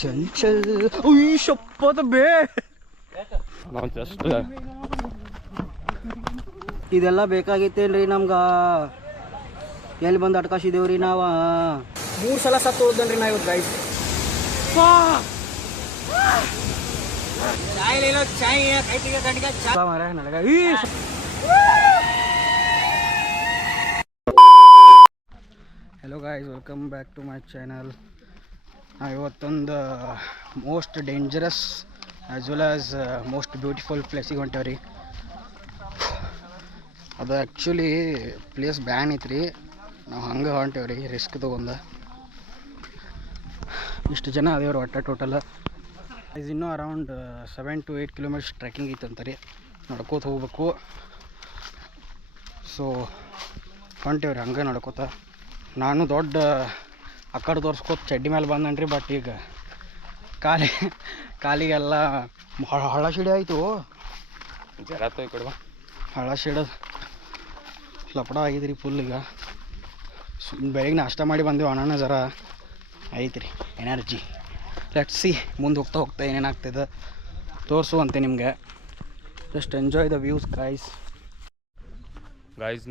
ಚಂಚಲ್ ಉಯ್ ಶಪ್ಪದ ಬೇ ನಾವು ಜಸ್ಟ್ ಇದೆಲ್ಲ ಬೇಕಾಗಿತ್ತೇನ್ರಿ ನಮ್ಗ ಎಲ್ಲಿ ಬಂದು ಅಟ್ಕಾಸಿದೇವ್ರಿ ನಾವ 3 ಸಲ ಸತ್ತು ಹೋದನ್ರಿ ನಾ ಇವತ್ತು ಗೈಸ್ ನನಗ hello guys, welcome back to my channel. ನಾವು ಇವತ್ತೊಂದು most dangerous as well as most beautiful ಪ್ಲೇಸಿಗೆ ಹೊಂಟೇವ್ರಿ. ಅದು ಆ್ಯಕ್ಚುಲಿ ಪ್ಲೇಸ್ ಬ್ಯಾನ್ ಐತ್ರಿ, ನಾವು ಹಂಗೆ ಹೊಂಟೇವ್ರಿ ರಿಸ್ಕ್ ತೊಗೊಂಡು. ಇಷ್ಟು ಜನ ಅದೇವ್ರಿ ಒಟ್ಟು ಟೋಟಲ್ ಇನ್ನೂ ಅರೌಂಡ್ 7 to 8 ಕಿಲೋಮೀಟರ್ಸ್ ಟ್ರೆಕ್ಕಿಂಗ್ ಐತಂತ ರೀ, ನಡ್ಕೋತ ಹೋಗ್ಬೇಕು. ಸೊ ಹೊಂಟೇವ್ರಿ ಹಂಗೆ ನಡ್ಕೋತ. ನಾನು ದೊಡ್ಡ ಆ ಕಡೆ ತೋರಿಸ್ಕೋತ ಚಡ್ಡಿ ಮೇಲೆ ಬಂದನ್ರಿ. ಬಟ್ ಈಗ ಕಾಲಿಗೆಲ್ಲ ಹಳ ಸಿಡಿ ಆಯಿತು, ಜರಾತ ಈ ಕಡೆ ಹಳ ಸಿಡೋದು ಲಪಡ ಆಗಿದ್ರಿ ಫುಲ್. ಈಗ ಬೆಳಿಗ್ಗೆ ನಾಷ್ಟ ಮಾಡಿ ಬಂದೆವು, ಅಣ್ಣ ಜರ ಐತ್ರಿ ಎನರ್ಜಿ. ಲೆಟ್ಸ್ ಸಿ ಮುಂದೆ ಹೋಗ್ತಾ ಹೋಗ್ತಾ ಏನೇನಾಗ್ತದೆ ತೋರಿಸುವಂತೆ ನಿಮಗೆ. Just enjoy the views guys.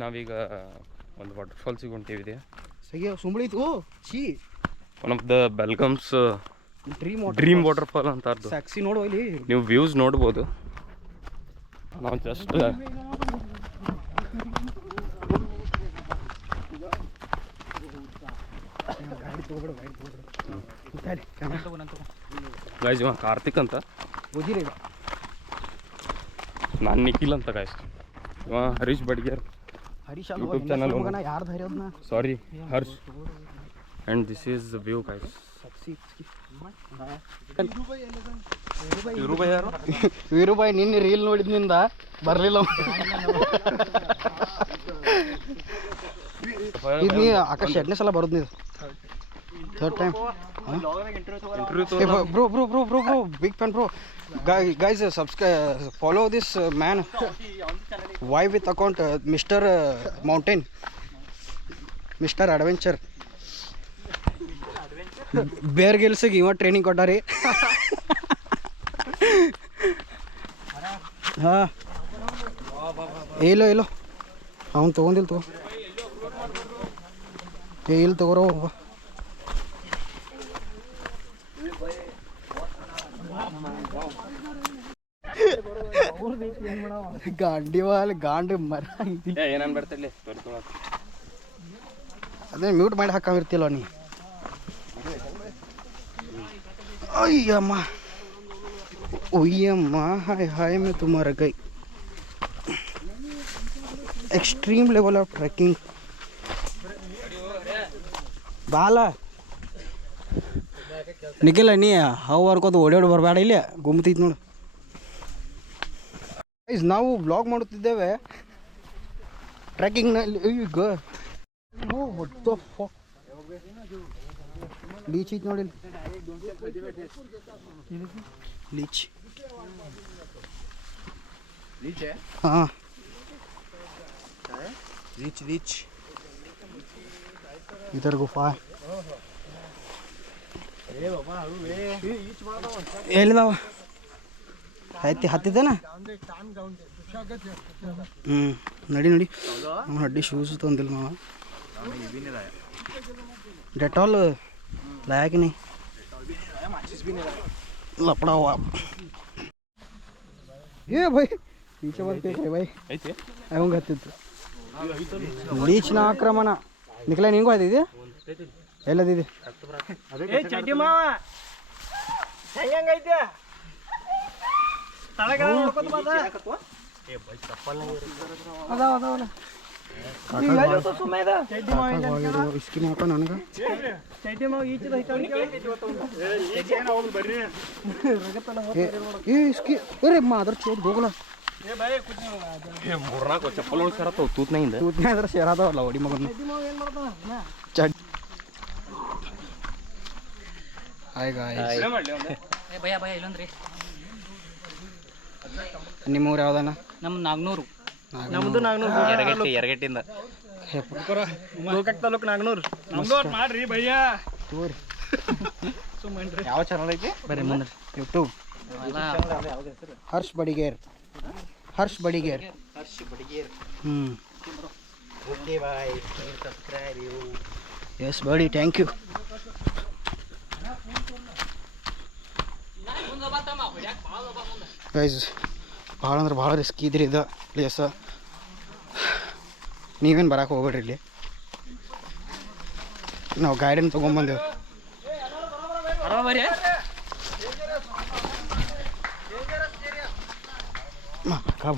ನಾವೀಗ ಒಂದು ವಾಟರ್ಫಾಲ್ಸಿಗೆ ಹೊಂಟಿವಿದೆ. ಸಗಿ ಸುಂಬಳಿತು ಚೀ one of the Belgaum's dream waterfall ಅಂತ ಅರ್ಧ. ಸಾಕ್ಷಿ ನೋಡು ಇಲ್ಲಿ ನೀವು ವ್ಯೂಸ್ ನೋಡ್ಬೋದು. ನಾವು ಜಸ್ಟ್ ಗೈಸ್ ಇವ ಕಾರ್ತಿಕ್ ಅಂತ, ಓದಿರಿ. ನಾನು ನಿಖಿಲ್ ಅಂತ ಗೈಸ್. ಇವ ಹರೀಶ್ ಬಡ್ಗೇರ್ ಹರೀಶ್ ಯೂಟ್ಯೂಬ್ ಚಾನಲ್. ಯಾರ್ದು ಹರಿಯೋದನ್ನ sorry Harsh. And this is the view guys. ವೀರುಬಾಯಿ ನಿನ್ನೆ ರೀಲ್ ನೋಡಿದ್ನಿಂದ ಬರಲಿಲ್ಲ. ಇದು ನೀ ಆಕಾಶ 2ನೇ ಸಲ ಬರೋದು ನೀವು, 3rd time. Bro big fan bro. guys follow this man why with account Mr. Mountain, Mr. Adventure. ಬೇರ್ ಗಿಲ್ಸಿಗೆ ಇವ ಟ್ರೈನಿಂಗ್ ಕೊಟ್ಟಾರಿ. ಹಾಂ ಇಲ್ಲ ಅವ್ನು ತೊಗೊಂಡಿಲ್ಲ ತಗೋ. ಇಲ್ಲಿ ತಗೋರೋ. ಗಾಂಡಿ ಮರ ಏನೇನು ಬರ್ತಿಲ್ಲ ಅದೇ ಮ್ಯೂಟ್ ಮಾಡಿ ಹಾಕಿರ್ತಿಲ್ಲ ನೀ. ಅಯ್ಯಮ್ಮ हाय मैं तुम्हारा गई. Extreme level of trekking. ಬಾಲ ನಿಖಿಲ ನೀ ಹಾವು ಹರ್ಕೋದು ಓಡಾಡಿ ಬರಬೇಡ, ಇಲ್ಲೇ ಗುಮ್ತೈತಿ ನೋಡು. ನಾವು ಬ್ಲಾಗ್ ಮಾಡುತ್ತಿದ್ದೇವೆ ಟ್ರೆಕ್ಕಿಂಗ್ನಲ್ಲಿ. ಈಗ ಲೀಚ್ ಐತಿ ನೋಡಿ, ಲೀಚ್. ಹಾಂ ಲೀಚ್ इधर गुफा ಎಲ್ಲಿದಾವ ಹತ್ತಿದ್ದೇನ. ನಡಿ ಅವನ ಅಡ್ಡಿ ಶೂಸ್ ತಂದಿಲ್ಲ ಮಾವ. ಡೆಟಾಲ್ लाया कि नहीं, लपड़ा हुआ ये भाई नीचे मत फेंक रे भाई. ಅವಂಗ ಹತ್ತಿತ್ತು ಲೀಚ್ನ ಆಕ್ರಮಣ. ನಿಖಿಲ ನಿಂಗೂ ಆಯ್ತಿದೆ ಎಲ್ಲದಿದೆ. ಚಡ್ಡಿ ಮಾವ ಹೆಂಗೈತೆ इसकी माँ का नाना का ये इसकी अरे मादर चोट गोगला ಚಪ್ಪಲ್ ತೂತ್ನೇ ಅದ್ರ ಸೇರಾದವಲ್ಲ ಹೊಡಿ ಮಗನ. ನಿಮ್ಮೂರು ಯಾವ್ದಾನ? ನಮ್ಮ ನಾಗ್ನೂರು. ನಮ್ಮದು ನಾಗ್ನೂರು ಎರಗಟ್ಟಿಂದ ಗೋಕಾಕ್ ತಾಲೂಕು ನಾಗ್ನೂರು. ಮಾಡ್ರಿ ಭಯ್ಯ ತೋರಿ ಸುಮ್ಮನ್ರಿ ಯಾವ ಚಾನಲ್ ಐತಿ? ಬರ್ರಿ ಮುಂದೆ ಯೂಟ್ಯೂಬ್ ಹರ್ಷ್ ಬಡಿಗೇರ್ ಹರ್ಷ್ ಬಡಿಗೇರ್ ಹರ್ಷ್ ಬಡಿಗೇರ್. ಹ್ಞೂ okay bye, subscribe you. Yes buddy, thank you. Guys ಭಾಳ ಅಂದ್ರೆ ಭಾಳ ರಿಸ್ಕ್ ಇದ್ರಿ ಇದು ಪ್ಲೇಸ. ನೀವೇನು ಬರಕ್ಕೆ ಹೋಗ್ಬೇಡ್ರಿ ಇಲ್ಲಿ, ನಾವು ಗಾಡಿನ ತೊಗೊಂಬಂದೇವು.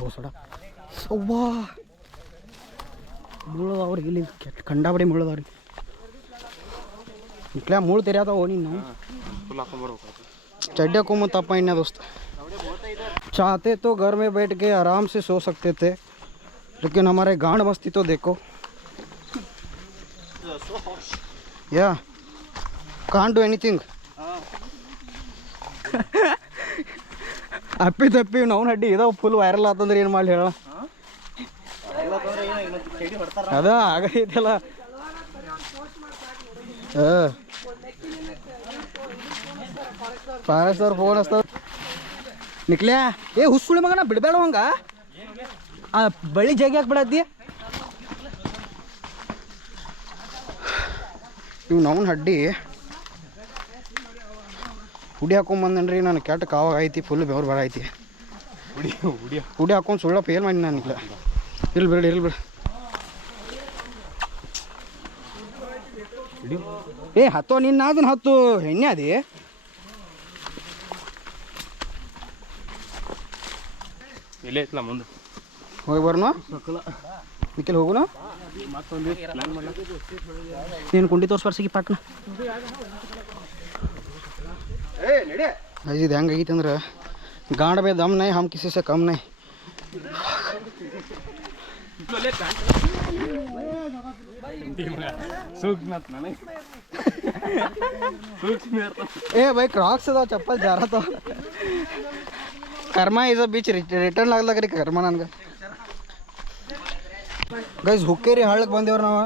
ಬೋಸಡ ಅವ್ವಾ ಮುಳ್ಳದವ್ರಿ ಇಲ್ಲಿ ಕೆಟ್ಟ ಕಂಡಾಬಡಿ ಮುಳ್ಳದವ್ರಿ. ಇಟ್ಲ ಮುಳ್ಳು ತೆರಿಯಾದವು ನೀನು ಫುಲ್ ಹಾಕೊಂಡ್ಬರ್ಬೇಕು. चड्डी को मत पाइन दोस्त. चाहते तो घर में बैठ के आराम से सो सकते थे, लेकिन हमारे गांड मस्ती तो देखो. या can't do anything. ಅಪ್ಪಿ ತಪ್ಪಿ ನಾವು ಹಡ್ಡಿ ಇದೋ ಫುಲ್ ವೈರಲ್ ಆತಂದ್ರೆ ಏನು ಮಾಡಲಿ ಹೇಳ. ಅದ ಆಗೈತಲ್ಲ. ಫಾರೆಸ್ಟ್ ಅವ್ರು ಫೋನ್ ಹಚ್ತಾವ. ನಿಕ್ಲ್ಯಾ ಏ ಹುಸ್ಸುಳಿ ಮಗನ ಬಿಡಬೇಡ ಹಂಗ ಆ ಬಳಿ ಜಾಗ ಯಾಕೆ ಬಿಡತ್ತಿ ಇವು ನಾವು ಹಡ್ಡಿ ಹುಡಿ ಹಾಕೊಂಬಂದನ್ರಿ. ನಾನು ಕೆಟ್ಟ ಕಾವಾಗ ಐತಿ, ಫುಲ್ ಬೆವ್ರು ಬರ ಐತಿ. ಹುಡಿ ಹಾಕೊಂಡು ಸುಳ್ಳ ಫೇಲ್ ಮಾಡಿ ನಾನು ಇಲ್ಲ. ಇಲ್ಲಿ ಬಿಡಿ ಇಲ್ಲಿ ಬಿಡಿ. ಏ ಹತ್ತೋ ನಿನ್ನ ಅದನ್ನ ಹತ್ತು ಎಣ್ಣೆ ಅದಿ. ಇಲ್ಲೇ ಐತಲ್ಲ ಮುಂದೆ ಹೋಗಿ ಬರೋಣ ನಿಖಿಲ್ ಹೋಗುಣ. ನೀನು ಕುಂಡಿ ತೋರ್ಸ್ಬರ್ಸಿಗೆ ಪಾಟ್ನ. ಇದು ಹೆಂಗಾಗೈತೆ ಅಂದ್ರೆ गांड में दम नहीं, हम किसी से कम नहीं. ए भाई क्रॉक्स अदाव चप्पल जा रहा तो कर्मा इस बीच रिटर्न लागला करी कर्मा ನನಗೆ. ಗೈಸ್ ಹುಕ್ಕೇರಿ ಹಾಳಕ್ಕೆ ಬಂದೇವ್ರು ನಾವು.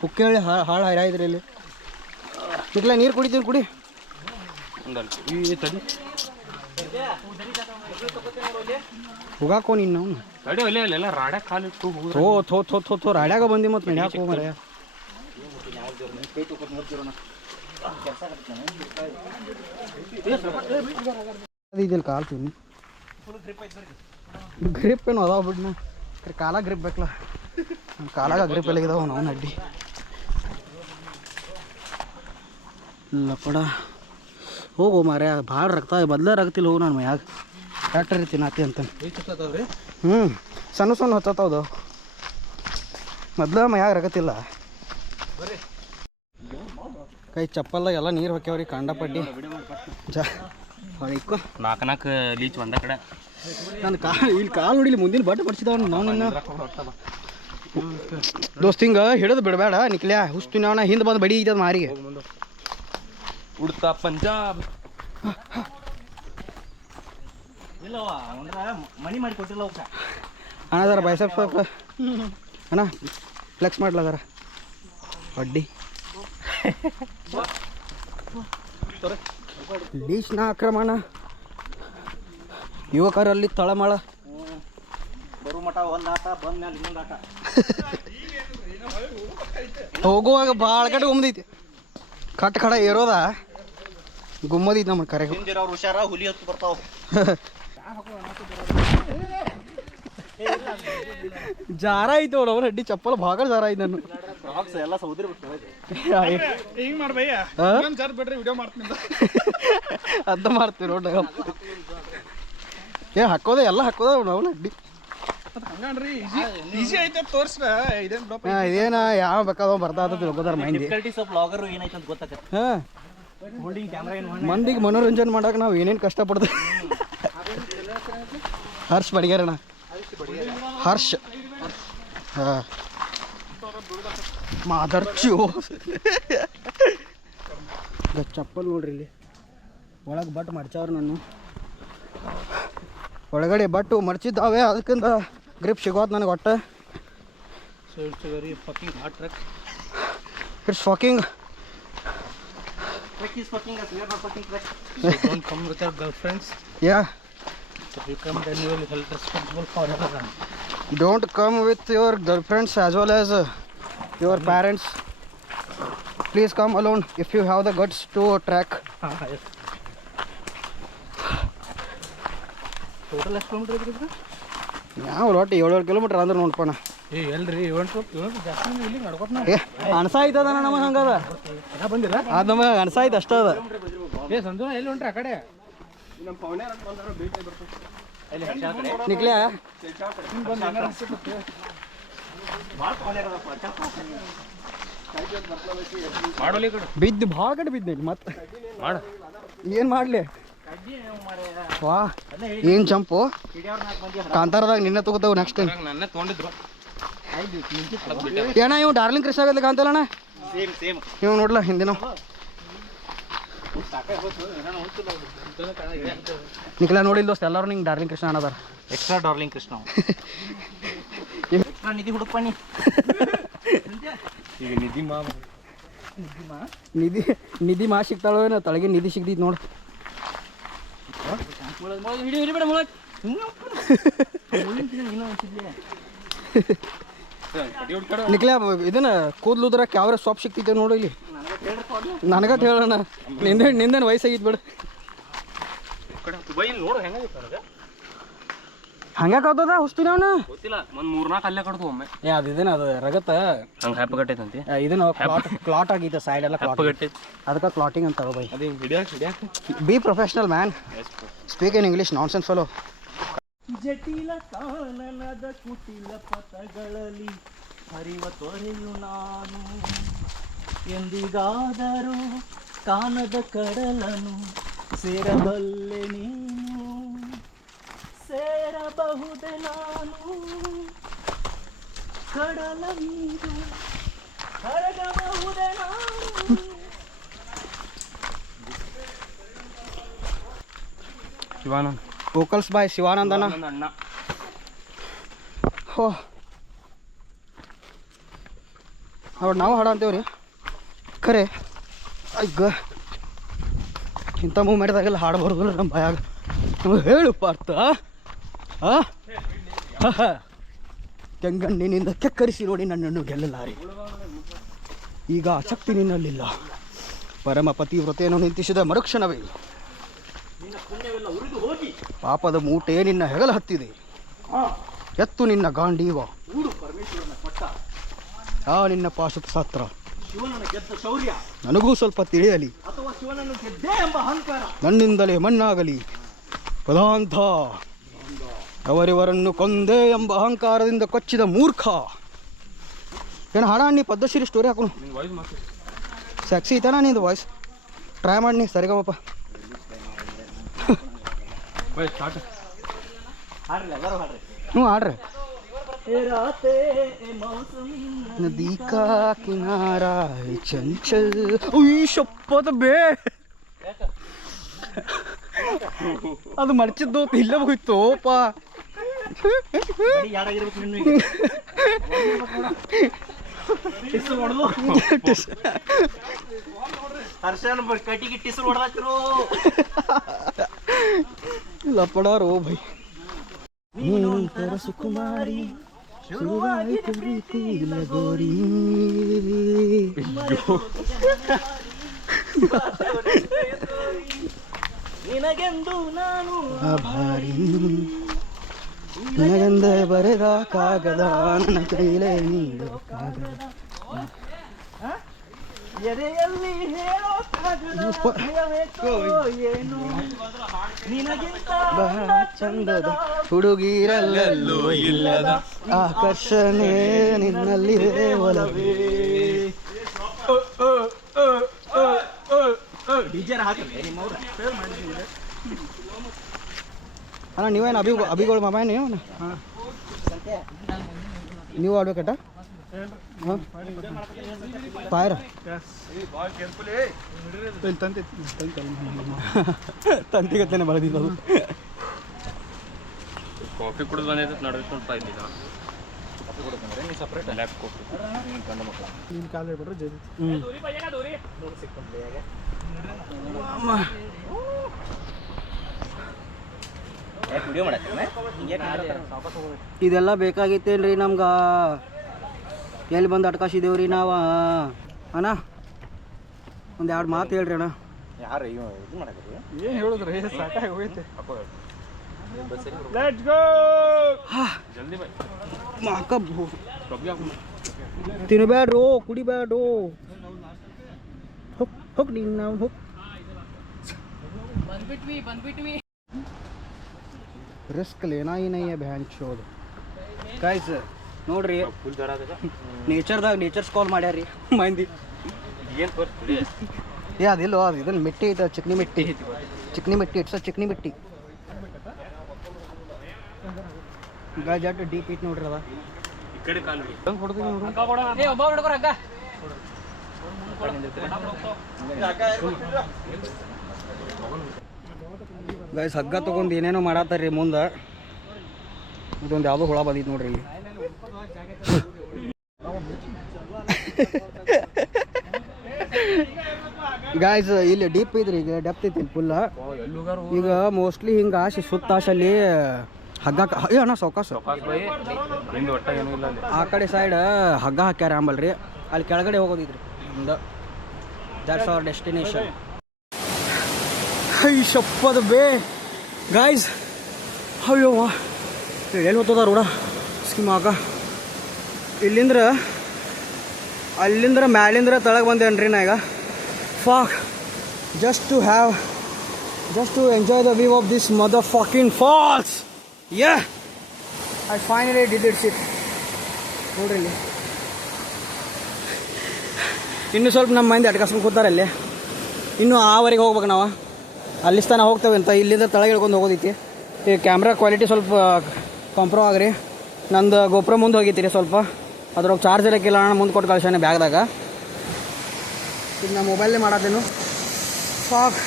ಹುಕ್ಕೇಳಿ ಹಾಳು ಹಾಯ್ದ್ರಿ ಇಲ್ಲಿ. ಇಲ್ಲ ನೀರು ಕುಡಿತೀನಿ ಕುಡಿ. ಹೋಗಾಕೋ ನೀನು ನಾವು ತಡಿ ಒಲೆ ಅಲ್ಲೆಲ್ಲ ರಾಡ್ಯಾಗ ಕಾಲಿಟ್ಟು ಥೋ ರಾಡ್ಯಾಗ ಬಂದಿ ಮತ್ತು ನಡ್ಯಾಕ ಹೋಗ್ಮರ. ಇದಿಲ್ಲ ಕಾಲು ತಿನ್ನಿ ಗ್ರಿಪ್ ಏನು ಅದಾವ ಬಿಡ್ನ ಕಾಲಾಗ ಗ್ರಿಪ್ ಬೇಕಲ್ಲ. ಕಾಲಾಗ ಗ್ರಿಪ್ ಎಲ್ಲಿಗಿದಾವ ನಾವು ಅಡ್ಡಿ ಲಪಡ. ಹೋಗು ಮಾರ್ಯ ಭಾಳ ರಕ್ತ ಬದಲೇ ರಕ್ತಿಲ್ಲ. ಹೋಗು ನಾನು ಮನ್ಯಾಗ ಟ್ಯಾಕ್ಟರ್ ತಿನ್ನತಿ ಅಂತ. ಹ್ಞೂ ಸಣ್ಣ ಸಣ್ಣ ಹತ್ತತಾವ್ದು ಮೊದ್ಲು ಮನ್ಯಾಗ ರಗತಿಲ್ಲ. ಕೈ ಚಪ್ಪಲ್ದಾಗ ಎಲ್ಲ ನೀರು ಹೊಕ್ಯಾವ್ರಿ ಕಂಡಪಡ್ಡಿ. ಹೊಳಿಕೊ ನಾಲ್ಕು ಲೀಚ್ ಒಂದ ಕಡೆ. ನನ್ನ ಇಲ್ಲಿ ಕಾಲು ನೋಡಿಲಿ ಮುಂದಿನ ಬಟ್ಟೆ ಮಡ್ಸಿದವ ನಾವು ನಿನ್ನ ದೋಸ್ತ ಹಿಂಗೆ ಹಿಡಿದು ಬಿಡಬೇಡ ನಿಕ್ಲ್ಯಾ. ಹುಸ್ತು ನಾವು ಹಿಂದೆ ಬಂದು ಬಡಿ ಐತದ ಮಾರಿಗೆ. ಉಡ್ತಾ ಪಂಜಾಬ್ ಇಲ್ಲವ ಮನಿ ಮಾಡಿ ಕೊಟ್ಟಿಲ್ಲ ಅವಕ್ಕ. ಅಣ್ಣ ಅದರ ಬೈಸಪ್ ಅಣ್ಣ ಫ್ಲೆಕ್ಸ್ ಮಾಡ್ಲದಾರ ಬಡ್ಡಿ. ಲೀಚ್ನ ಆಕ್ರಮಣ ಯುವಕರಲ್ಲಿ ತಳಮಳ. ಬರು ಮಠ ಒಂದು ಆಟ ಬಂದ ಮೇಲೆ ಇನ್ನೊಂದು ಆಟ. ಹೋಗುವಾಗ ಭಾಳ ಕಡೆ ಗುಮ್ಮದೈತಿ. ಕಟ್ ಕಡ ಏರೋದ ಗುಮ್ಮದೈತಿ ನಮ್ಮ ಕರೆಗೆ. ಹಿಂದಿರೋರು ಹುಷಾರ, ಹುಲಿ ಹೊತ್ತು ಬರ್ತಾವ. ಜಾರ ಐತಿ ಅವ್ರು ಅವ್ರ ಅಡ್ಡಿ ಚಪ್ಪಲ್ ಭಾಗ ಜಾರ ಐತಿ ನಾನು. ರಾಕ್ಸ್ ಎಲ್ಲ ಸೌದಿರಿ ಬಿಟ್ಟು ಹಿಂಗ್ ಮಾಡ್ಬಯ್ಯ ಜರ್ ಬಿಡ್ರಿ ವಿಡಿಯೋ ಮಾಡ್ತೀನಿ ಅದ ಮಾಡ್ತೀವಿ ನೋಡ. ಏ ಹಾಕೋದೆ ಎಲ್ಲ ಹಾಕೋದ ನಾವು ಅಡ್ಡಿ. ಹಂಗನ್ರಿ ಈಸಿ ಐತೆ ತೋರ್ಸ್ರ ಇದೇನ್ ಬಿಡಪ್ಪ. ಇದೇನ ಯಾವ ಬೇಕಾದವ ಬರ್ತಾ ಅಂತ ತಿಳ್ಕೊತಾರ ಮಂದಿ. ಡಿಫಿಕಲ್ಟೀಸ್ ಆಫ್ ಬ್ಲಾಗರ್ ಏನೈತೆ ಅಂತ ಗೊತ್ತಾಗತ್ತೆ. ಹಾಂ ಹೋಲ್ಡಿಂಗ್ ಕ್ಯಾಮ್ರಾ ಏನು ಮಂದಿಗೆ ಮನೋರಂಜನೆ ಮಾಡಕ್ಕೆ ನಾವು ಏನೇನು ಕಷ್ಟಪಡ್ತೀವಿ. ಹರ್ಷ್ ಬಡಿಗೇರಣ್ಣ ಹರ್ಷ್. ಹಾಂ ಮಾದರ್ಚು ಚಪ್ಪಲ್ ನೋಡ್ರಿ ಇಲ್ಲಿ ಒಳಗೆ ಬಟ್ ಮಡ್ಚಾವ್ರಿ. ನಾನು ಒಳಗಡೆ ಬಟ್ಟು ಮಡ್ಚಿದ್ದಾವೆ, ಅದಕ್ಕಿಂತ ಗ್ರಿಪ್ ಸಿಗೋದು ನನಗೆ ಒಟ್ಟು. Very fucking hot trek. It's fucking. Trek is fucking us. We are not fucking trek. So don't come with your girlfriends. Yeah. If you come, then you will be held responsible for everything. Don't come with your girlfriends as well as your parents. Please come alone if you have the guts to track. Yes. Total ಎಷ್ಟು kilometre ಐತ್ರಿ ಇದು? ಯಾವ ಒಟ್ಟು 7 kilometre ಅಂದ್ರೆ ನೋಡ್ಪಣ. ಏ ಎಲ್ರಿ ಇವಂಟು ಜಾಸ್ತಿ ಇಲ್ಲಿ ನಡ್ಕೊತ ನಾವು. ಏ ಅನ್ಸಾಯ್ತದ ನಮಗೆ ಹಂಗದ. ಬಂದಿಲ್ಲ ಅದು ನಮಗೆ ಅನ್ಸಾಯ್ತು ಅಷ್ಟ ಅದ. ಏ ಸಂಜು ಎಲ್ಲಿ ಹೊಂಟ್ರಿ ಆ ಕಡೆ? ನಮ್ಮ ಪವನೇ ಬಂದ್ರೆ ಭೇಟಿ ಬರ್ತೀವಿ. ಅಲ್ಲಿ ಹರ್ಷಾ ಕಡೆ. ನಿಕ್ಲೆ ಭಾಳ ಪವನೇ ಅದಪ್ಪ. ಮಾಡೋಲಿ ಕಡೆ ಬಿದ್ದು ಭಾಳ ಕಡೆ ಬಿದ್ದು ಮತ್ತೆ ಮಾಡು. ಏನು ಮಾಡಲಿ. ವಾ ಏನು ಜಂಪು ಕಾಂತಾರದಾಗ ನಿನ್ನೆ ತಗೋತಾವ ನೆಕ್ಸ್ಟ್ ಟೈಮ್. ನನ್ನೇ ತೊಗೊಂಡಿದ್ರು. ಏನ ಇವ್ ಡಾರ್ಲಿಂಗ್ ಕೃಷ್ಣ ಆಗತ್ತೆ ಕಾಂತಲ್ಲಣ್ಣ. Same same. ಇವ್ ನೋಡ್ಲ ಹಿಂದಿನ ನಿಕ್ಲ ನೋಡಿಲ್ಲ ದೋಸ್ತ ಎಲ್ಲರೂ ನಿಂಗೆ ಡಾರ್ಲಿಂಗ್ ಕೃಷ್ಣ ಅನ್ನದಾರ. Extra darling Krishna. ಎಕ್ಸ್ಟ್ರಾ ನಿಧಿ ಹುಡುಕ್ಪಣಿ. ಈಗ ನಿಧಿ ಮಾಮ ನಿಧಿ ಮಾ ಸಿಗ್ತಾಳೋ ಏನೋ ತಳಗೆ ನಿಧಿ ಸಿಗ್ತೈತಿ ನೋಡು. ನಿಕ್ಲ ಇದನ್ನ ಕೂದ್ಲುದ್ರ ಯಾವ್ರ ಸಾಪ್ ಸಿಗ್ತೈತೆ ನೋಡು ಇಲ್ಲಿ. ನನಗಟ್ ಹೇಳೋಣ ನಿಂದೇನು ವಯಸ್ಸಾಗಿತ್ತು ಬಿಡು. ನೋಡು ಹೆಂಗಾಗಿತ್ತು ನನಗೆ ಹಂಗಾಕದ ಹುಸ್ತಿನ ಅವನ ಗೊತ್ತಿಲ್ಲ. ಒಂದು 3-4 ಅಲ್ಲೇ ಕಡ್ದು ಒಮ್ಮೆ. ಏ ಅದು ಇದೇನ ಅದು ರಗತ್ತ ಹಂಗೆ ಹ್ಯಾಪಗಟ್ಟೈತಂತಿ. ಇದನ್ನ ಕ್ಲಾಟ್ ಆಗೈತೆ ಸೈಡ್ ಎಲ್ಲ ಕ್ಲಾಟ್ ಹ್ಯಾಪಗಟ್ಟೈತಿ. ಅದಕ್ಕೆ ಕ್ಲಾಟಿಂಗ್ ಅಂತಾರ ಬೈ. ಅದೇ ಹಿಡಿಯಾಕ be professional man. Speak in English nonsense fellow. ಜಟಿಲ ಕಾನನದ ಕುಟಿಲ ಪಥಗಳಲ್ಲಿ ಹರಿವ ತೊರೆಯು ನಾನು. ಎಂದಿಗಾದರೂ ಕಾನದ ಕಡಲನು ಸೇರಬಲ್ಲೆ ನೀನು. ಸೇರಬಹುದೆ ನಾನು ಕಡಲ ನೀರು ಕರಗಬಹುದೆ ನಾನು. ಶಿವಾನಂದ್ ವೋಕಲ್ಸ್ ಬಾಯ್ ಶಿವಾನಂದನ. ಅಣ್ಣ. ಹೋ ಅವ್ರು ನಾವು ಹಾಡ ಅಂತೇವ್ರಿ ಖರೆ. ಈಗ ಇಂಥ ಮೂವ್ ಮಾಡಿದಾಗೆಲ್ಲ ಹಾಡು ಬರೋದಿಲ್ಲ ನಮ್ಮ ಭಯಾಗ. ನಮಗೆ ಹೇಳು ಪಾರ್ಥ. ಕೆಂಗಣ್ಣಿನಿಂದ ಕೆಕ್ಕರಿಸಿ ನೋಡಿ ನನ್ನನ್ನು ಗೆಲ್ಲಲಾರೆ. ಈಗ ಆ ಶಕ್ತಿ ನಿನ್ನಲ್ಲಿಲ್ಲ. ಪರಮ ಪತಿವ್ರತೆಯನ್ನು ನಿಂತಿಸಿದ ಮರುಕ್ಷಣವೇ ಪಾಪದ ಮೂಟೆ ನಿನ್ನ ಹೆಗಲ ಹತ್ತಿದೆ. ಎತ್ತು ನಿನ್ನ ಗಾಂಡೀವ. ಆ ನಿನ್ನ ಪಾಶದ ಶಾಸ್ತ್ರ ಶಿವನನ್ನು ಗೆದ್ದ ಶೌರ್ಯ ನನಗೂ ಸ್ವಲ್ಪ ತಿಳಿಯಲಿ. ಅಥವಾ ಶಿವನನ್ನು ಗೆದ್ದೆ ಎಂಬ ಅಹಂಕಾರ ನನ್ನಿಂದಲೇ ಮಣ್ಣಾಗಲಿ. ಪದಾಂತ ಅವರಿವರನ್ನು ಕೊಂದೆ ಎಂಬ ಅಹಂಕಾರದಿಂದ ಕೊಚ್ಚಿದ ಮೂರ್ಖ. ಏನು ಹಾಡ ನೀ ಪದ್ಧಶ್ರೀ ಸ್ಟೋರಿ ಹಾಕೋಣ. ಸೆಕ್ಸಿ ಐತನ ನಿಂದು ವಾಯ್ಸ್. ಟ್ರೈ ಮಾಡಿ ನೀ ಸರಿಗಮಪ್ಪ. ಹಾಡ್ರಿ ಎಲ್ಲರೂ ಹಾಡ್ರಿ. ಹ್ಞೂ ಹಾಡ್ರಿ. राते मौसम नदी का किनारा है चंचल. ಉಯ್ ಶಪ್ಪದ ಬೇ ಅದು ಮರ್ಚಿದ್ದು ಇಲ್ಲ ಹೋಯ್ತೋಪ. ಯಾರಾಗಿರ್ಬೇಕು ನಿನ್ನ ಟಿಸಲ್ ಹೊಡೆದು ಹರ್ಷನ್ ಕಟ್ಟಿಗೆ ಟಿಸಲ್ ಹೊಡೆದಾಕಿರು ಲಪಡಾರೋ ಭೈ. ನೀನು ಸುಕುಮಾರಿ ಶುರುವಾಯಿತು ಪ್ರೀತಿ ಲಗೋರಿ. ನಿನಗೆಂದು ನಾನು ಆಭಾರಿ. ನನಗೆಂದ ಬರೆದ ಕಾಗದ ನನ್ನ ಕೈಲೇ ನೀಡೋ ಕಾಗದ. ಎದೆಯಲ್ಲಿ ಹೇಳೋ ಭಯವೇಕೋ ಏನು ನಿನಗಿಂತ ಬಹಳ ಚಂದದ ಹುಡುಗಿರಲ್ಲೂ ಇಲ್ಲದ ಆಕರ್ಷಣೆ ನಿನ್ನಲ್ಲಿ ಒಲವೇ. ಡಿಜರ್ ಹಾಕಿದ್ರೆ ನಿಮ್ಮವ್ರ ಅಣ್ಣ ನೀವೇನು ಅಭಿಗಳು ಮಾಮ ನೀವು ನೀವು ಆಡ್ಬೇಕಟ. ಹಾಂ ಪಾಯರ ತಂತಿಗತ್ತೇನೆ ಬಳದಿದ್ದು. ಕಾಫಿ ಕುಡಿದು ಬಂದೈತೆ ನಡ್ಕೊಂಡು ಪಾಯ್ತಿದ್ದ. ಬ್ಲ್ಯಾಕ್ ಕಾಫಿ ನಿನ್ನ ಕಾಲು ಬಿಟ್ರೆ ಜೈತಿ ವಿಡಿಯೋ ಮಾಡತ್ತೇನೆ ಇದೆಲ್ಲ ಬೇಕಾಗಿತ್ತೇನ್ರಿ ನಮ್ಗೆ ಎಲ್ಲಿ ಬಂದು ಅಟ್ಕಾಸಿದೇವ್ರಿ ನಾವು ಅಣ್ಣ ಒಂದು 2 ಮಾತು ಹೇಳ್ರಿ ಅಣ್ಣ. ಯಾರು ಇದು ಮಾಡಕತ್ತೀವಿ ಏನು ಹೇಳಿದ್ರಿ ಸಾಕಾಗಿ ಹೋಗೈತೆ ಲೆಟ್ಸ್ ಗೋ ಜಲ್ದಿ ಬೈ ತಿನ್ನಬೇಡ್ರು ಕುಡಿಬೇಡ್ರು ಹೋಗಿ ನೀನು ನಾವು ಹೋಗಿ ಬಂದ್ಬಿಟ್ವಿ रिस्क लेना ही नहीं है बहन चोद गाइस ನೋಡ್ರಿ ಫುಲ್ ಜರ ಅದ ನೇಚರ್ಸ್ ಕಾಲ್ ಮಾಡ್ಯಾರಿ ಮಂದಿ ಏನು ತೋರಿಸ್ಬಿಡಿ ಏ ಅದಿಲ್ಲೋ ಅದು ಇದನ್ನ ಮಿಟ್ಟಿ ಐತೆ ಚಿಕ್ನಿ ಮಿಟ್ಟಿ ಇಟ್ಸ್ ಚಿಕ್ನಿ ಮಿಟ್ಟಿ ಗಾಯ್ ಜಟ್ ಡೀಪ್ ಐತೆ ನೋಡ್ರಿ ಅದ ಈ ಕಡೆ ಕಾಲು ಹೆಂಗೆ ಹೊಡ್ತೀವಿ ಗಾಯ್ಸ್ ಹಗ್ಗ ತೊಗೊಂಡು ಏನೇನೋ ಮಾಡತ್ತಾರ್ರಿ ಮುಂದೆ ಇದೊಂದು ಯಾವುದೋ ಹುಳ ಬಂದಿತ್ತು ನೋಡ್ರಿ ಇಲ್ಲಿ ಗಾಯ್ಸ್ ಇಲ್ಲಿ ಡೀಪ್ ಐತ್ರಿ ಈಗ ಡೆಪ್ತ್ ಐತಿ ಇಲ್ಲಿ ಫುಲ್ ಈಗ ಮೋಸ್ಟ್ಲಿ ಹಿಂಗೆ ಆಶಿ ಸುತ್ತ ಆಶಲ್ಲಿ ಹಗ್ಗ ಏ ಅಣ್ಣ ಸೌಕಾಸ ಬೈ ಹಿಂದೆ ಒಟ್ಟ ಏನೂ ಇಲ್ಲ ಅಲ್ಲಿ ಆ ಕಡೆ ಸೈಡ್ ಹಗ್ಗ ಹಾಕ್ಯಾರ ಅಂಬಲ್ರಿ ಅಲ್ಲಿ ಕೆಳಗಡೆ ಹೋಗೋದಿದ್ರಿ ಒಂದು ದ್ಯಾಟ್ಸ್ ಅವರ್ ಡೆಸ್ಟಿನೇಷನ್ ಹೈ ಶಪ್ಪದ ಬೇ ಗಾಯ್ಸ್ ಅಯ್ಯೋವ ಎಲ್ಲಿ ಹೋಗ್ತದ ರೋಡ ಸ್ಕೀಮ್ ಹಾಕ ಅಲ್ಲಿಂದ್ರ ಮ್ಯಾಲಿಂದ್ರ ತಳಗೆ ಬಂದೇನ್ರಿ ನಾ ಈಗ fuck just to enjoy the view of this mother fucking falls yeah I finally did it's it ನೋಡ್ರಿ ಇಲ್ಲಿ ಇನ್ನೂ ಸ್ವಲ್ಪ ನಮ್ಮ ಮಂದಿ ಅಟ್ಕಾಸ್ಕೊಂಡು ಕೂತಾರೆ ಅಲ್ಲಿ ಇನ್ನೂ ಆವರೆಗೆ ಹೋಗ್ಬೇಕು ನಾವು ಅಲ್ಲಿ ಸ್ಥಾನ ಹೋಗ್ತೇವೆ ಅಂತ ಇಲ್ಲಿಂದ ತಳಗೆ ಇಳ್ಕೊಂಡು ಹೋಗೋದೈತಿ ಈ ಕ್ಯಾಮ್ರಾ ಕ್ವಾಲಿಟಿ ಸ್ವಲ್ಪ ಕಾಂಪ್ರೋ ಆಗ್ರಿ ನಂದು ಗೋಪುರ ಮುಂದೆ ಹೋಗಿತ್ತೀರಿ ಸ್ವಲ್ಪ ಅದ್ರೊಳಗೆ ಚಾರ್ಜ್ ಇರೋಕ್ಕಿಲ್ಲ ಅಣ್ಣ ಮುಂದೆ ಕೊಟ್ಟು ಕಳ್ಸಾನೆ ಬ್ಯಾಗ್ದಾಗ ಈಗ ನಾ ಮೊಬೈಲೇ ಮಾಡತ್ತೇನು ಸಾಕ್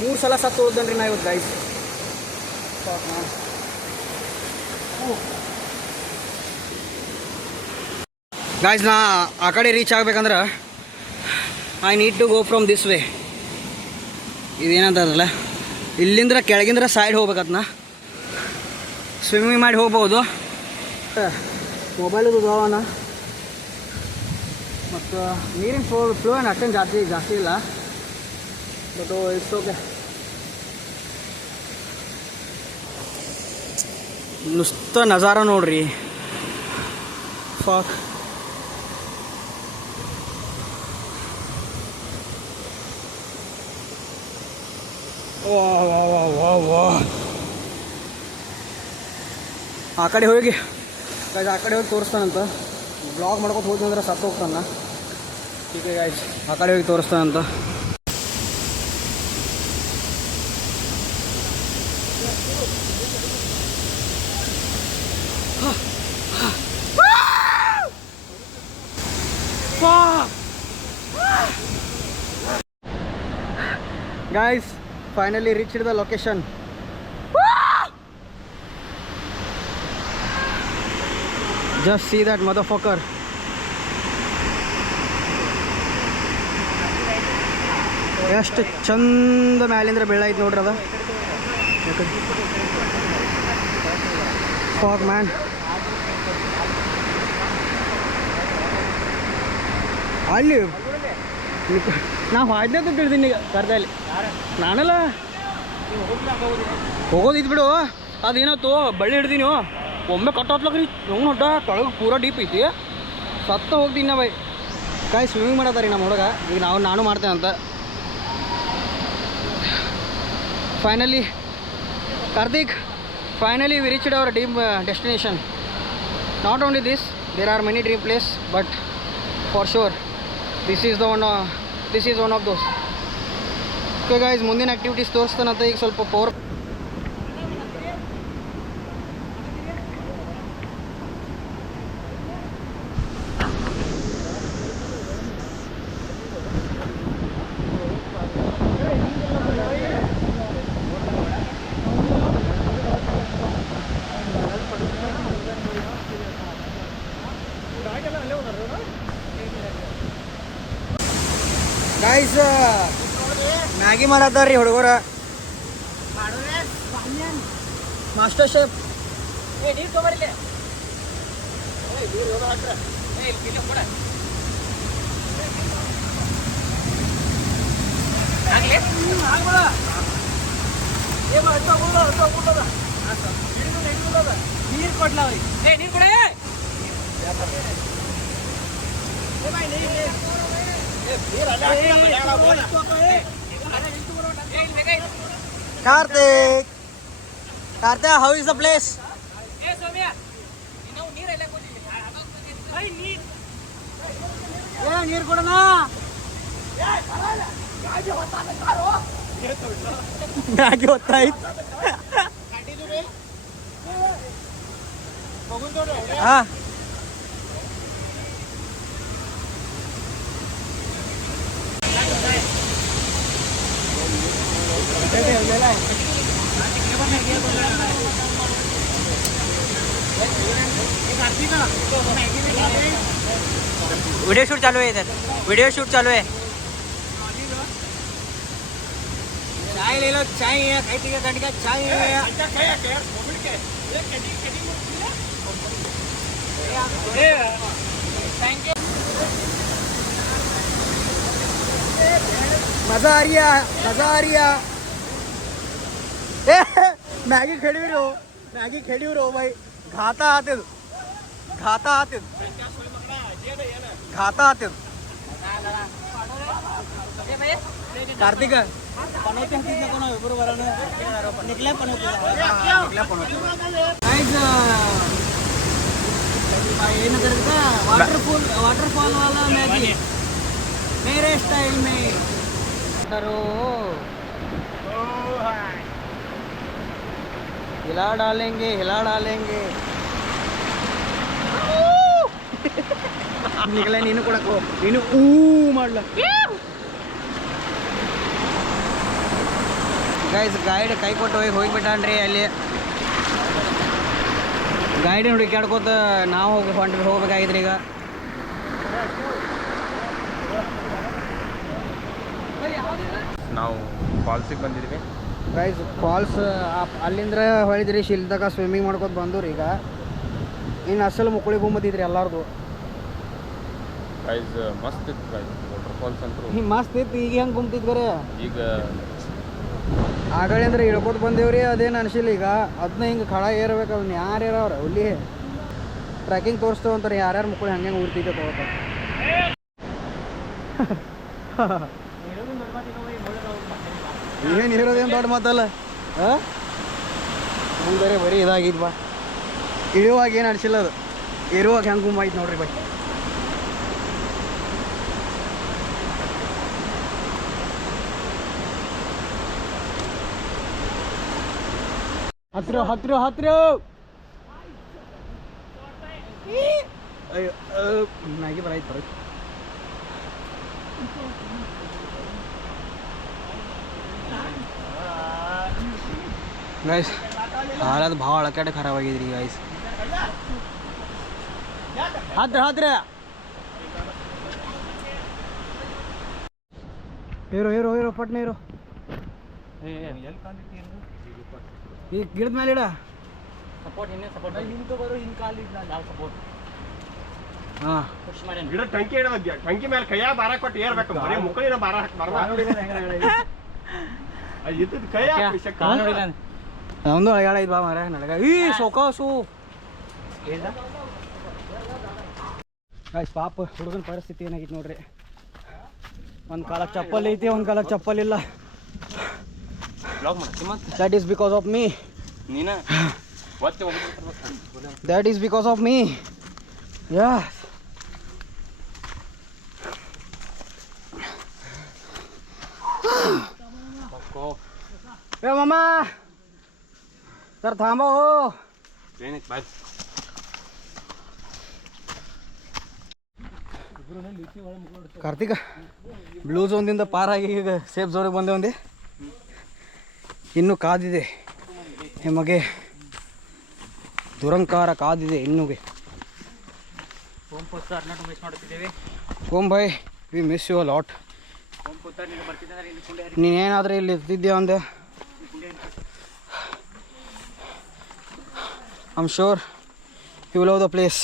3 ಸಲ ಸತ್ತು ಹೋದನ್ರಿ ನಾ ಇವತ್ತು ಗೈಸ್ ಸಾಕ್ ಗಾಯ್ಸ್ ನಾ ಆ ಕಡೆ ರೀಚ್ ಆಗ್ಬೇಕಂದ್ರೆ I need to go from this way ಇದೇನಂತದಲ್ಲ ಇಲ್ಲಿಂದ್ರ ಕೆಳಗಿಂದ್ರ ಸೈಡ್ ಹೋಗ್ಬೇಕತ್ನ ಸ್ವಿಮ್ಮಿಂಗ್ ಮಾಡಿ ಹೋಗ್ಬೋದು ಮೊಬೈಲದು ದಾವನ ಮತ್ತು ನೀರಿನ ಫ್ಲೋ ಏನು ಅಷ್ಟೇನು ಜಾಸ್ತಿ ಇಲ್ಲ ಬಟ್ ಇಟ್ಸ್ ಓಕೆ ನುಸ್ತ ನಜಾರ ನೋಡ್ರಿ ಫಾಕ್ ಆ ಕಡೆ ಹೋಗಿ ತೋರಿಸ್ತಾನಂತ ಬ್ಲಾಗ್ ಮಾಡ್ಕೊತ ಹೋಗಿ ಅಂದ್ರೆ ಸತ್ತು ಹೋಗ್ತಾನ ಈಗ ಗಾಯ್ಸ್ ಆ ಕಡೆ ಹೋಗಿ ತೋರಿಸ್ತಾನಂತ Guys, finally reached the location. Just see that motherfucker. ಎಷ್ಟು ಚಂದ ಮ್ಯಾಲಿಂದ್ರ ಬೆಳ್ಳೈತೆ ನೋಡ್ರಿ ಅದ ಫಾಗ್ ಮ್ಯಾನ್ ಅಲ್ಲಿ ನಾವು ಹಾಡ್ನೇ ತಿಳ್ದೀನಿ ಕರ್ದಲ್ಲಿ ನಾನಲ್ಲ ಹೋಗೋದಿತ್ತು ಬಿಡು ಅದೇನತ್ತು ಬಳ್ಳಿ ಹಿಡ್ದೀನಿ ಒಮ್ಮೆ ಕಟ್ಟೋತ್ಲಕ್ರಿ ಹೆಂಗೆ ನೋಡ ತೊಳಗೆ ಪೂರ ಡೀಪ್ ಐತಿ ಸತ್ತ ಹೋಗ್ತೀನಿ ನಾ ಬೈ ಕಾಯಿ ಸ್ವಿಮ್ಮಿಂಗ್ ಮಾಡತ್ತಾರಿ ನಮ್ಮ ಹುಡುಗ ಈಗ ನಾನು ಮಾಡ್ತೇನೆ ಅಂತ finally Karthik finally we reached our dream destination not only this there are many dream place but for sure this is one of those okay guys ಮುಂದಿನ ಆ್ಯಕ್ಟಿವಿಟೀಸ್ ತೋರಿಸ್ತಾನಂತ ಈಗ ಸ್ವಲ್ಪ ಪವರ್ ಗೈಸ್ ಮ್ಯಾಗಿ ಮಾಡತ್ತಾರ್ರಿ ಹುಡುಗರ ಮಾಸ್ಟರ್ ಶೇಫ್. ನೀರು ಕೊಡ್ಲ ನೀರು ಕೊಡ Karthik how is the place? ನೀರು ಕೊಡೋಣ. ಮ್ಯಾಗಿ ಹೊತ್ತಾಯ್ತು. ಹಾ वीडियो शूट चालू है इधर, वीडियो शूट चालू है. चाय ले लो, चाय है, खाई का घंटे का चाय है. मजा आ रही है, मजा आ रही है. मैगी खेड़ी रहो, मैगी खेड़ी रहो भाई. घाता आते कार्तिक वाटरफॉल वाला मैगी मेरे स्टाइल में करो. हिला डालेंगे ನಿಗಲ ನೀನು ಕೊಡಕೋ ನೀನು ಮಾಡ್ಲ. ಗೈಸ್ ಗೈಡ್ ಕೈ ಕೊಟ್ಟು ಹೋಗಿಬಿಟ್ಟಾನ್ರಿ. ಅಲ್ಲಿ ಗೈಡ್ ಹುಡುಕಾಡ್ಕೋತ ನಾವು ಹೋಗ್ಬೇಕಾಗಿದ್ರಿ. ಈಗ ನಾವು ಫಾಲ್ಸಿಗೆ ಬಂದಿದ್ವಿ ಗೈಸ್. ಫಾಲ್ಸ್ ಅಲ್ಲಿಂದ ಹೊಳಿದ್ರಿ, ಶಿಲ್ದಾಗ ಸ್ವಿಮ್ಮಿಂಗ್ ಮಾಡ್ಕೋತ ಬಂದವ್ರಿ. ಈಗ ಇನ್ನು ಅಸಲು ಮುಕ್ಕಳಿಗೆ ಹೋಗ್ಬಂದಿದ್ರಿ ಎಲ್ಲಾರ್ದು. ಗೈಸ್ ಮಸ್ತ್ ಇತ್ತು ಗೈಸ್ ವಾಟರ್ ಫಾಲ್ಸ್ ಅಂತೂ ಮಸ್ತ್ ಇತ್ತು. ಈಗ ಹೆಂಗೆ ಗುಮ್ತಿದ್ರಿ? ಈಗ ಆಗಳಿ ಅಂದ್ರೆ ಇಳ್ಕೊತ ಬಂದೇವ್ರಿ, ಅದೇನು ಅನಿಸಿಲ್ಲ. ಈಗ ಅದನ್ನ ಹಿಂಗೆ ಖಡ ಏರ್ಬೇಕು. ಅವ್ನು ಯಾರು ಇರೋವ್ರ ಅಲ್ಲಿ ಟ್ರೆಕಿಂಗ್ ತೋರಿಸ್ತೇವೆ ಅಂತಾರೆ. ಯಾರ್ಯಾರು ಮಕ್ಕಳು ಹಂಗೆ ಉರ್ತಿದ್ದೆ ತಗೋತ. ಏನು ಇರೋದೇನು ದೊಡ್ಡ ಮಾತಲ್ಲ. ಮುಂದೆ ಬರೀ ಇದಾಗಿದ್ ಬಾ. ಇಳುವಾಗ ಏನು ಅನಿಸಿಲ್ಲ, ಅದು ಇರುವಾಗ ಹೆಂಗೆ ಗುಮ್ಮಾಯ್ತು ನೋಡ್ರಿ ಬೈ. ಹತ್ರ ಮ್ಯಾಗಿ ಬರಾಯ್ತು. ಗೈಸ್ ಹಾಲದ ಭಾಳ ಕೆಟ್ಟ ಖರಾಬ್ ಆಗಿದ್ರಿ ಗೈಸ್. ಹತ್ರ ಹೀರೋ ಪಟ್ನೆ ಹೀರೋ. ಈ ಗಿಡದ ಮೇಲೆ ಇಡ ಸಪೋರ್ಟ್ ಹಾಂ. ಗಿಡ ಟಂಕಿ ಇಡೋದ, ಟಂಕಿ ಮೇಲೆ ಕೈಯಾಗ ಬಾರ ಕೊಟ್ಟು ಏರ್ಬೇಕು. ಬರೀ ಮುಕ್ಕಳಿನ ಬಾರ ನಮ್ದು ಅಳಗಾಡ ಐದು ಬಾ ಮಾರ ನಡಗ. ಈ ಸೊಕಾಸು ಗೈಸ್. ಪಾಪ ಹುಡುಗನ ಪರಿಸ್ಥಿತಿ ಏನಾಗಿತ್ತು ನೋಡ್ರಿ. ಒಂದು ಕಾಲಕ್ಕೆ ಚಪ್ಪಲ್ ಐತಿ, ಒಂದು ಕಾಲಕ್ಕೆ ಚಪ್ಪಲ್ ಇಲ್ಲ. That is because of me. That is because of me. Yes. ए मामा तर थांबा हो. ಕಾರ್ತಿಕ ಬ್ಲೂ ಝೋನ್ದಿಂದ ಪಾರಾಗಿ ಈಗ ಸೇಫ್ ಝೋನಿಗೆ ಬಂದೆ. ಒಂದೇ ಇನ್ನೂ ಕಾದಿದೆ ನಿಮಗೆ, ದುರಂಕಾರ ಕಾದಿದೆ ಇನ್ನೂಗೆ. ಬಸ್ ಅರ್ನಾಟು ಮಿಸ್ ಮಾಡುತ್ತಿದ್ದೇವೆ. ಓಂ ಬಾಯ್, we miss you a lot. ನೀನೇನಾದರೂ ಇಲ್ಲಿ ಇರ್ತಿದ್ಯಾ ಅಂದೆ. I am sure you love the place.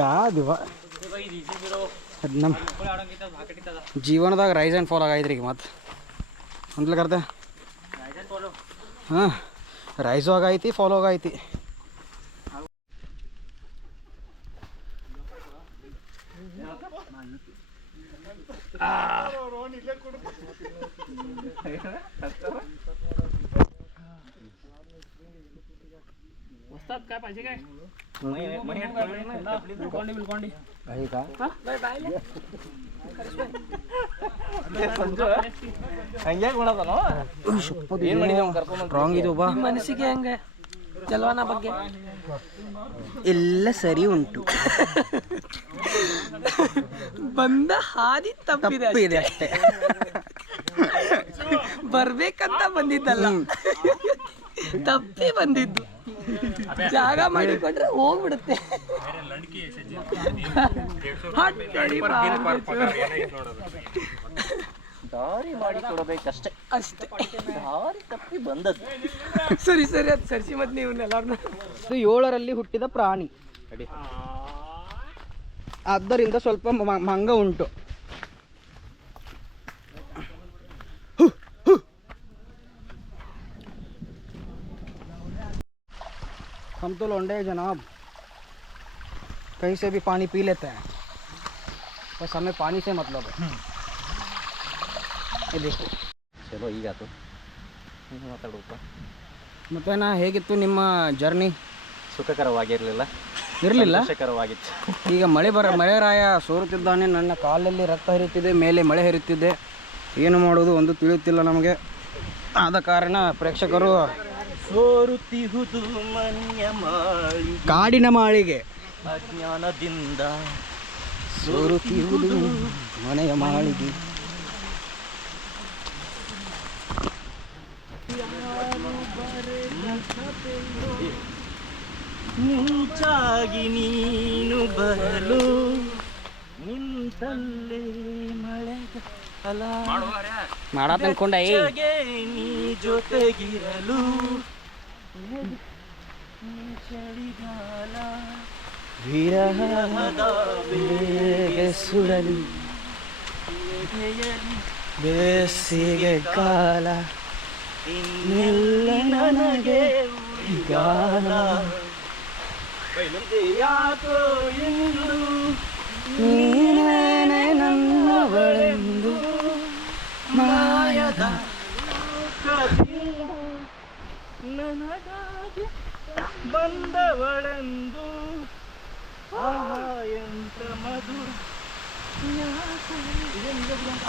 ಯಾವ್ದು ಅದು ನಮ್ಮ ಜೀವನದಾಗ ರೈಸ್ ಆ್ಯಂಡ್ ಫಾಲ್ ಆಗೈತ್ರಿ ಈಗ ಮತ್ತೆ ಅಂದ್ಲಕರ್ತೆ. ಹಾಂ, ರೈಸು ಆಗೈತಿ, ಫಾಲೋ ಆಗೈತಿ. काय पाहिजे काय ರಾಂಗ್ ಇದು ಬಾ. ಮನಸ್ಸಿಗೆ ಹೆಂಗೆ ಚಲವನ ಬಗ್ಗೆ ಎಲ್ಲ ಸರಿ ಉಂಟು, ಬಂದ ಹಾದಿ ತಪ್ಪಿದೆ ತಪ್ಪಿದೆ ಅಷ್ಟೇ. ಬರ್ಬೇಕಂತ ಬಂದಿದ್ದಲ್ಲ, ತಪ್ಪಿ ಬಂದಿದ್ದು. ಜಾಗ ಮಾಡಿಕೊಂಡ್ರೆ ಹೋಗ್ಬಿಡುತ್ತೆ. ದಾರಿ ಮಾಡಿ ಕೊಡಬೇಕಷ್ಟೇ, ಅಷ್ಟೇ. ದಾರಿ ತಪ್ಪಿ ಬಂದದ್ದು. ಸರಿ ಸರಿ, ಅದು ಸರಿಸಿ ಮತ್ತೆ ನೀವು ಎಲ್ಲಾರನ್ನ. ಇದು 7ರಲ್ಲಿ ಹುಟ್ಟಿದ ಪ್ರಾಣಿ, ಆದ್ದರಿಂದ ಸ್ವಲ್ಪ ಮಂಗ ಉಂಟು. हम तो लौंडे हैं जनाब, कहीं से भी पानी पी लेते हैं, बस हमें पानी से मतलब है. ये देखो. ಚಲೋ ಈಗಾತು ಮಾತಾಡೋಪ್ಪ. ಮತ್ತೆ ನಾ ಹೇಗಿತ್ತು ನಿಮ್ಮ ಜರ್ನಿ? ಸುಖಕರವಾಗಿರಲಿಲ್ಲ, ಇರಲಿಲ್ಲ. ಸುಖಕರವಾಗಿತ್ತು. ಈಗ ಮಳೆರಾಯ ಸೋರುತ್ತಿದ್ದಾನೆ, ನನ್ನ ಕಾಲಲ್ಲಿ ರಕ್ತ ಹರಿಯುತ್ತಿದೆ, ಮೇಲೆ ಮಳೆ ಹರಿಯುತ್ತಿದೆ. ಏನು ಮಾಡೋದು ಒಂದು ತಿಳಿಯುತ್ತಿಲ್ಲ ನಮಗೆ. ಆದ ಕಾರಣ ಪ್ರೇಕ್ಷಕರು ಸೋರುತ್ತಿಹುದು ಮನೆಯ ಮಾಳಿಗೆ, ಕಾಡಿನ ಮಾಳಿಗೆ, ಅಜ್ಞಾನದಿಂದ ಸೋರುತ್ತಿರುವುದು ಮನೆಯ ಮಾಳಿಗೆ. ಮುಂಚಾಗಿ ನೀನು ಬರಲು ನಿಂತಲ್ಲೇ ಮಳೆಗೆ ಅಲ ಮಾಡಾತ ಅನ್ಕೊಂಡ ನೀ ಜೊತೆಗಿರಲು ಚಳಿಗಾಲ ವಿರಹದ ಬೇಗೆ ಸುಡಲಿ ಬೇಸಿಗೆ ಕಾಲ ಇನ್ನಿಲ್ಲ ನನಗೆ ಗಾನ. ಯಾಕೋ ಎಂದು ನೀನೇ ನನ್ನವಳೆಂದು ಮಾಯದ ನನಗಾಗಿ ಬಂದವಳೆಂದು ಎಂತ ಮಧುರ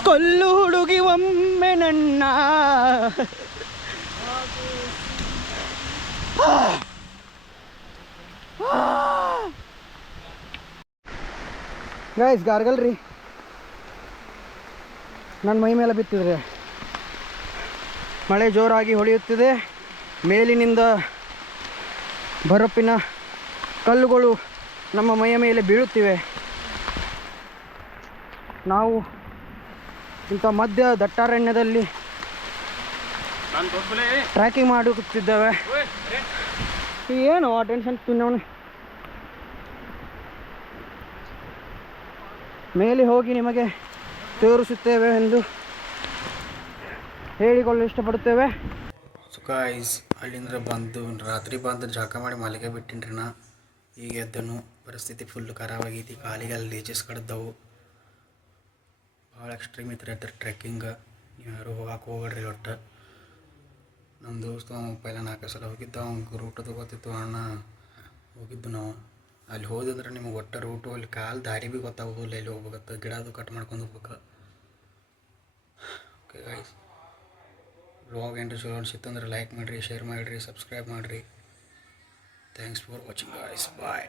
ಕೊಲ್ಲು ಹುಡುಗಿ ಒಮ್ಮೆ ನನ್ನ. ಗೈಸ್ ಗಾರ್ಗಲ್ ರೀ, ನನ್ನ ಮೈ ಮೇಲೆ ಬಿತ್ತಿದ್ರೆ ಮಳೆ ಜೋರಾಗಿ ಹೊಳೆಯುತ್ತಿದೆ. ಮೇಲಿನಿಂದ ಬರಪಿನ ಕಲ್ಲುಗಳು ನಮ್ಮ ಮೈಯ ಮೇಲೆ ಬೀಳುತ್ತಿವೆ. ನಾವು ಇಂಥ ಮಧ್ಯ ದಟ್ಟಾರಣ್ಯದಲ್ಲಿ ಟ್ರ್ಯಾಕಿಂಗ್ ಮಾಡುತ್ತಿದ್ದೇವೆ. ಏನು ಟೆನ್ಷನ್ ತಿನ್ನೋನು. ಮೇಲೆ ಹೋಗಿ ನಿಮಗೆ ತೋರಿಸುತ್ತೇವೆ ಎಂದು ಹೇಳಿಕೊಳ್ಳಲು ಇಷ್ಟಪಡುತ್ತೇವೆ. ಸೊ ಗೈಸ್, ಅಲ್ಲಿಂದ ಬಂದು ರಾತ್ರಿ ಬಂದು ಜಳಕ ಮಾಡಿ ಮಲ್ಲಿಗೆ ಬಿಟ್ಟಿನ್ರಿ ನಾ. ಈಗ ಎದ್ದನು, ಪರಿಸ್ಥಿತಿ ಫುಲ್ ಖರಾಬ್ ಆಗೈತಿ. ಕಾಲಿಗೆ ಅಲ್ಲಿ ಲೀಚಸ್ ಕಡ್ದವು. ಭಾಳ ಎಕ್ಸ್ಟ್ರೀಮ್ ಇತ್ತು ರೀ ಟ್ರೆಕ್ಕಿಂಗ್. ನೀವು ಯಾರು ಹೋಗಕ್ಕೆ ಹೋಗ್ಬೇಡ್ರಿ ಒಟ್ಟು. ನಮ್ಮ ದೋಸ್ತ ಅವ್ನು ಪೈಲ 4 ಸಲ ಹೋಗಿದ್ದ, ಅವ್ನಿಗೆ ರೂಟದು ಗೊತ್ತಿತ್ತು. ಅಣ್ಣ ಹೋಗಿದ್ದು ನಾವು ಅಲ್ಲಿ ಹೋದಂದ್ರೆ ನಿಮಗೆ ಒಟ್ಟು ರೂಟು ಅಲ್ಲಿ ಕಾಲು ದಾರಿ ಭೀ ಗೊತ್ತಾಗೋದಿಲ್ಲ, ಎಲ್ಲಿ ಹೋಗ್ಬೇಕತ್ತ ಗಿಡ ಅದು ಕಟ್ ಮಾಡ್ಕೊಂಡು ಹೋಗ್ಬೇಕು. ಓಕೆ ಗೈಸ್, ವ್ಲಾಗ್ ಏನ್ರಿ ಚಲೋ ಅನ್ಸಿತ್ತಂದ್ರೆ ಲೈಕ್ ಮಾಡಿರಿ, ಶೇರ್ ಮಾಡಿರಿ, ಸಬ್ಸ್ಕ್ರೈಬ್ ಮಾಡಿರಿ. Thanks for watching guys, bye.